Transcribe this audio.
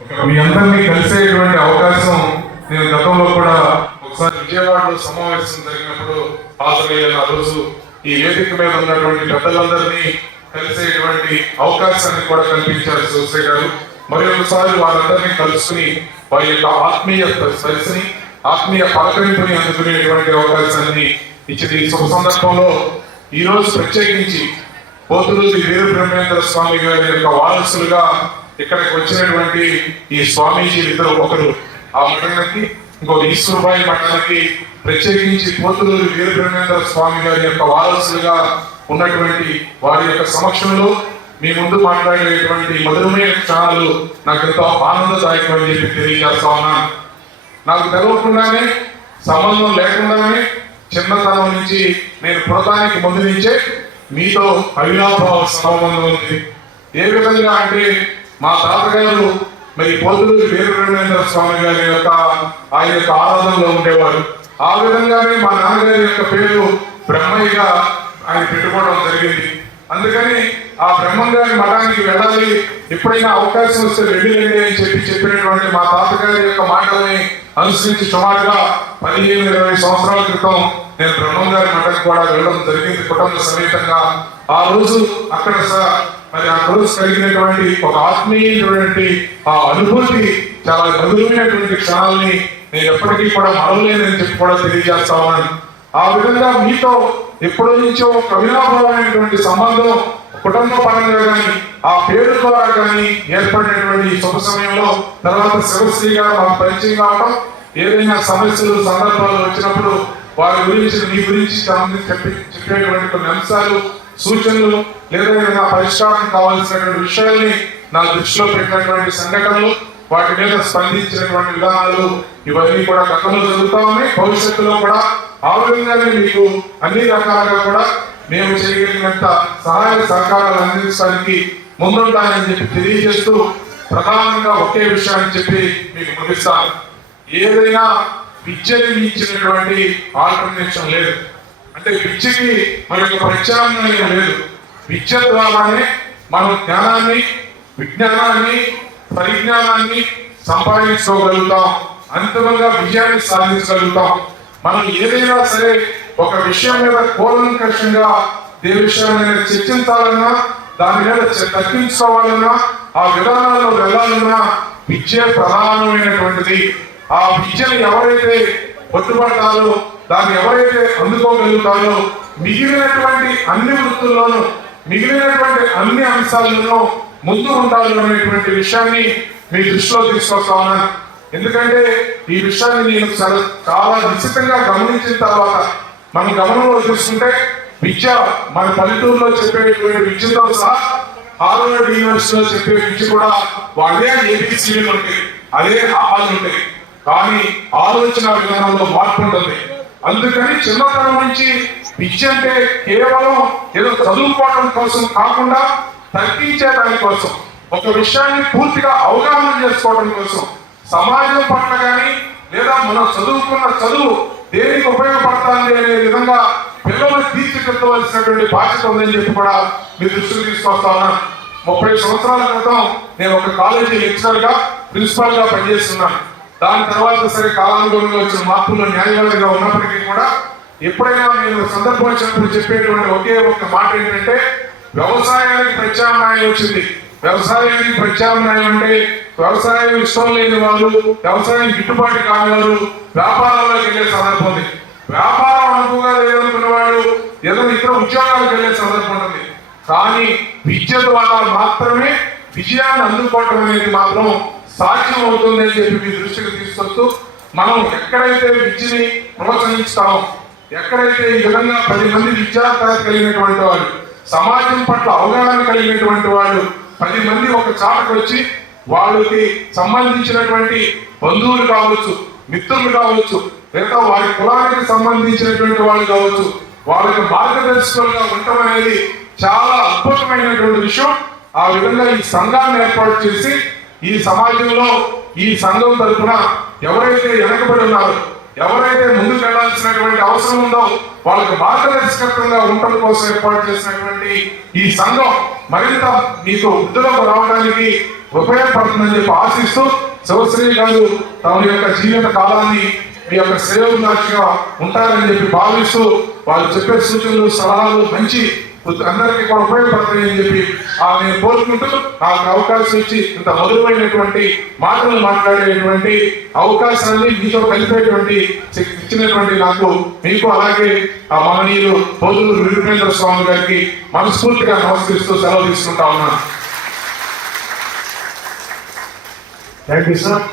మీ అందరినీ కలిసేటువంటి అవకాశం నేను గతంలో కూడా ఒకసారి విజయవాడలో సమావేశం జరిగినప్పుడు హాజరయ్యాను. ఆ రోజు ఈ వేదిక మీద ఉన్నటువంటి పెద్దలందరినీ కలిసేటువంటి అవకాశాన్ని కూడా కల్పించారు సోసే గారు. మరి ఒకసారి వాళ్ళందరినీ కలుసుకుని వారి యొక్క ఆత్మీయ స్పర్శని ఆత్మీయ పలకరింపుని అందుకునేటువంటి అవకాశాన్ని ఇచ్చిన ఈ శుభ సందర్భంలో ఈ రోజు ప్రత్యేకించి పోతులూరి వీర బ్రహ్మేంద్ర స్వామి గారి యొక్క వారసులుగా ఇక్కడికి వచ్చినటువంటి ఈ స్వామీజీ ఇద్దరు, ఒకరు ఆ మఠానికి, ఇంకొక ఈశ్వరబాయి మఠానికి ప్రత్యేకించి పోతులూరి వీర బ్రహ్మేంద్ర స్వామి గారి యొక్క వారసులుగా ఉన్నటువంటి వారి యొక్క సమక్షంలో మీ ముందు మాట్లాడేటువంటి మధురమైన క్షణాలు నాకు ఎంతో ఆనందదాయకం అని చెప్పి తెలియజేస్తా ఉన్నాను. నాకు తెలవకుండానే, సంబంధం లేకుండానే చిన్నతనం నుంచి నేను పురతానికి ముందు నుంచే మీతో అవినాభావ సంబంధం ఉంది. ఏ విధంగా అంటే మా తాతగారు మరి పోతులూరి వీర బ్రహ్మేంద్ర స్వామి గారి యొక్క ఆయన యొక్క ఆరాధనలో ఉండేవారు. ఆ విధంగానే మా నాన్నగారి యొక్క పేరు బ్రహ్మయ్యగా ఆయన పెట్టుకోవడం జరిగింది. అందుకని ఆ బ్రహ్మంగారి మఠానికి వెళ్ళాలి, ఎప్పుడైనా అవకాశం వస్తే వెళ్ళండి అని చెప్పినటువంటి మా తాతగారి యొక్క మాటల్ని అనుసరించి సుమారుగా 15-20 సంవత్సరాల క్రితం నేను బ్రహ్మంగారి మఠానికి కూడా వెళ్ళడం జరిగింది కుటుంబ సమేతంగా. ఆ రోజు అక్కడ మరి ఆ రోజు కలిగినటువంటి ఒక ఆత్మీయమైనటువంటి ఆ అనుభూతి, చాలా మధురమైనటువంటి క్షణాలని నేను ఎప్పటికీ కూడా మరవలేనని చెప్పి కూడా తెలియజేస్తా ఉన్నాను. ఆ విధంగా మీతో ఎప్పటి నుంచో ఒక అవినాభావమైనటువంటి సంబంధం కుటుంబ పరంగా కానీ ఆ పేరు ద్వారా కానీ ఏర్పడినటువంటి శుభ సమయంలో తర్వాత శివశ్రీ గారు మాకు పరిచయం కావడం, ఏదైనా సమస్యలు సందర్భాలు వచ్చినప్పుడు వారి గురించి మీ గురించి చెప్పేటువంటి కొన్ని అంశాలు, సూచనలు లేదా ఏదైనా పరిష్కారం కావాల్సినటువంటి విషయాల్ని నా దృష్టిలో పెట్టినటువంటి సంఘటనలు, వాటి మీద స్పందించినటువంటి విధానాలు ఇవన్నీ కూడా గతంలో జరుగుతూ ఉన్నాయి. భవిష్యత్తులో కూడా ఆ విధంగానే మీకు అన్ని రకాలుగా కూడా మేము చేయగలిగినంత సహాయ సహకారాలు అందించడానికి ముందుంటానని చెప్పి తెలియజేస్తూ ప్రధానంగా ఒకే విషయాన్ని చెప్పి మీకు ముగిస్తాను. ఏదైనా విద్యని మించినటువంటి ఆల్టర్నేషన్ లేదు. అంటే విద్యకి మనకు ప్రత్యామ్నాయం లేదు. విద్య ద్వారానే మనం జ్ఞానాన్ని, విజ్ఞానాన్ని, పరిజ్ఞానాన్ని సంపాదించుకోగలుగుతాం, అంతిమంగా విజయాన్ని సాధించగలుగుతాం. మనం ఏదైనా సరే ఒక విషయం మీద కూలంకషంగా ఏ విషయాన్ని చర్చించాలన్నా, దాని మీద తగ్గించుకోవాలన్నా, ఆ విధానాల్లో వెళ్ళాలన్నా విద్య ప్రధానమైనటువంటిది. ఆ విద్యను ఎవరైతే పట్టుబడతారో, దాన్ని ఎవరైతే అందుకోగలుగుతారో మిగిలినటువంటి అన్ని వృత్తుల్లోనూ, మిగిలినటువంటి అన్ని అంశాలను ముందు ఉంటారు అనేటువంటి విషయాన్ని మీ దృష్టిలో తీసుకొస్తా ఉన్నాను. ఎందుకంటే ఈ విషయాన్ని నేను చాలా నిశ్చితంగా గమనించిన తర్వాత మన గమనంలో చూసుకుంటే విద్య మన పల్లెటూరులో చెప్పేటువంటి విద్యతో సహా హార్వర్డ్ యూనివర్సిటీలో చెప్పే విద్య కూడా వాళ్ళే ఏబిసిలు ఉంటాయి, అదే ఆహాలు ఉంటాయి. కానీ ఆలోచన విధానంలో మార్పు ఉంటుంది. అందుకని చిన్నతనం నుంచి విద్య అంటే కేవలం ఏదో చదువుకోవడం కోసం కాకుండా తగ్గించే దానికోసం, ఒక విషయాన్ని పూర్తిగా అవగాహన చేసుకోవడం కోసం, సమాజం పట్ల కానీ లేదా మనం చదువుకున్న చదువు దేనికి ఉపయోగపడుతుంది అనే విధంగా పిల్లలు తీర్చిదిద్దవలసినటువంటి బాధ్యత ఉందని చెప్పి కూడా మీ దృష్టికి తీసుకొస్తా ఉన్నాను. 30 సంవత్సరాల క్రితం నేను ఒక కాలేజీ లెక్చరర్ గా, ప్రిన్సిపాల్ గా పనిచేస్తున్నాను. దాని తర్వాత సరే కాలానుగుణంగా వచ్చిన మార్పుల్లో న్యాయవాదిగా ఉన్నప్పటికీ కూడా ఎప్పుడైనా నేను సందర్భం వచ్చినప్పుడు చెప్పేటువంటి ఒకే ఒక్క మాట ఏంటంటే, వ్యవసాయానికి ప్రత్యామ్నాయం వచ్చింది. వ్యవసాయానికి ప్రత్యామ్నాయం అంటే వ్యవసాయం ఇష్టం లేని వాళ్ళు, వ్యవసాయం గిట్టుబాటు కాని వాళ్ళు వ్యాపారాల్లోకి వెళ్ళే సందర్భం ఉంది. వ్యాపారం అనుకుగా లేదనుకున్న వాడు ఏదో ఇతర ఉద్యోగాలకు వెళ్ళే సందర్భం ఉంటుంది. కానీ విద్య ద్వారా మాత్రమే విజయాన్ని అందుకోవటం అనేది మాత్రం సాధ్యం అవుతుంది అని చెప్పి మీ దృష్టికి తీసుకొస్తూ, మనం ఎక్కడైతే విద్యని ప్రోత్సహిస్తామో, ఎక్కడైతే ఈ విధంగా 10 మంది విద్యార్థులు కలిగినటువంటి వాళ్ళు, సమాజం పట్ల అవగాహన కలిగినటువంటి వాళ్ళు 10 మంది ఒక చాటుకు వచ్చి వాళ్ళకి సంబంధించినటువంటి బంధువులు కావచ్చు, మిత్రులు కావచ్చు, లేదా వారి కులానికి సంబంధించినటువంటి వాళ్ళు కావచ్చు, వాళ్ళకి మార్గదర్శకులుగా ఉండటం అనేది చాలా అద్భుతమైనటువంటి విషయం. ఆ విధంగా ఈ సంఘాన్ని ఏర్పాటు చేసి ఈ సమాజంలో ఈ సంఘం తరఫున ఎవరైతే వెనకబడి ఉన్నారో, ఎవరైతే ముందుకు వెళ్లాల్సినటువంటి అవసరం ఉందో వాళ్ళకి మార్గదర్శకత్వంగా ఉండటం కోసం ఏర్పాటు చేసినటువంటి ఈ సంఘం మరింత మీకు వృద్ధిలోకి రావడానికి ఉపయోగపడుతుందని చెప్పి ఆశిస్తూ శివశ్రీ గారు తమ యొక్క జీవిత కాలాన్ని మీ యొక్క శ్రేయోభిలాషిగా ఉంటారని చెప్పి భావిస్తూ వాళ్ళు చెప్పే సూచనలు సలహాలు మంచి అందరికీ కూడా ఉపయోగపడతాయని చెప్పి నేను కోరుకుంటూ నాకు అవకాశం ఇచ్చి ఇంత మధురమైనటువంటి మాటలు మాట్లాడేటువంటి అవకాశాన్ని మీతో కలిపేటువంటి ఇచ్చినటువంటి నాకు మీకు అలాగే ఆ మహనీయులు పోదులూరు వీరేంద్ర స్వామి గారికి మనస్ఫూర్తిగా నమస్కరిస్తూ సెలవు తీసుకుంటా ఉన్నాను. Thank you sir.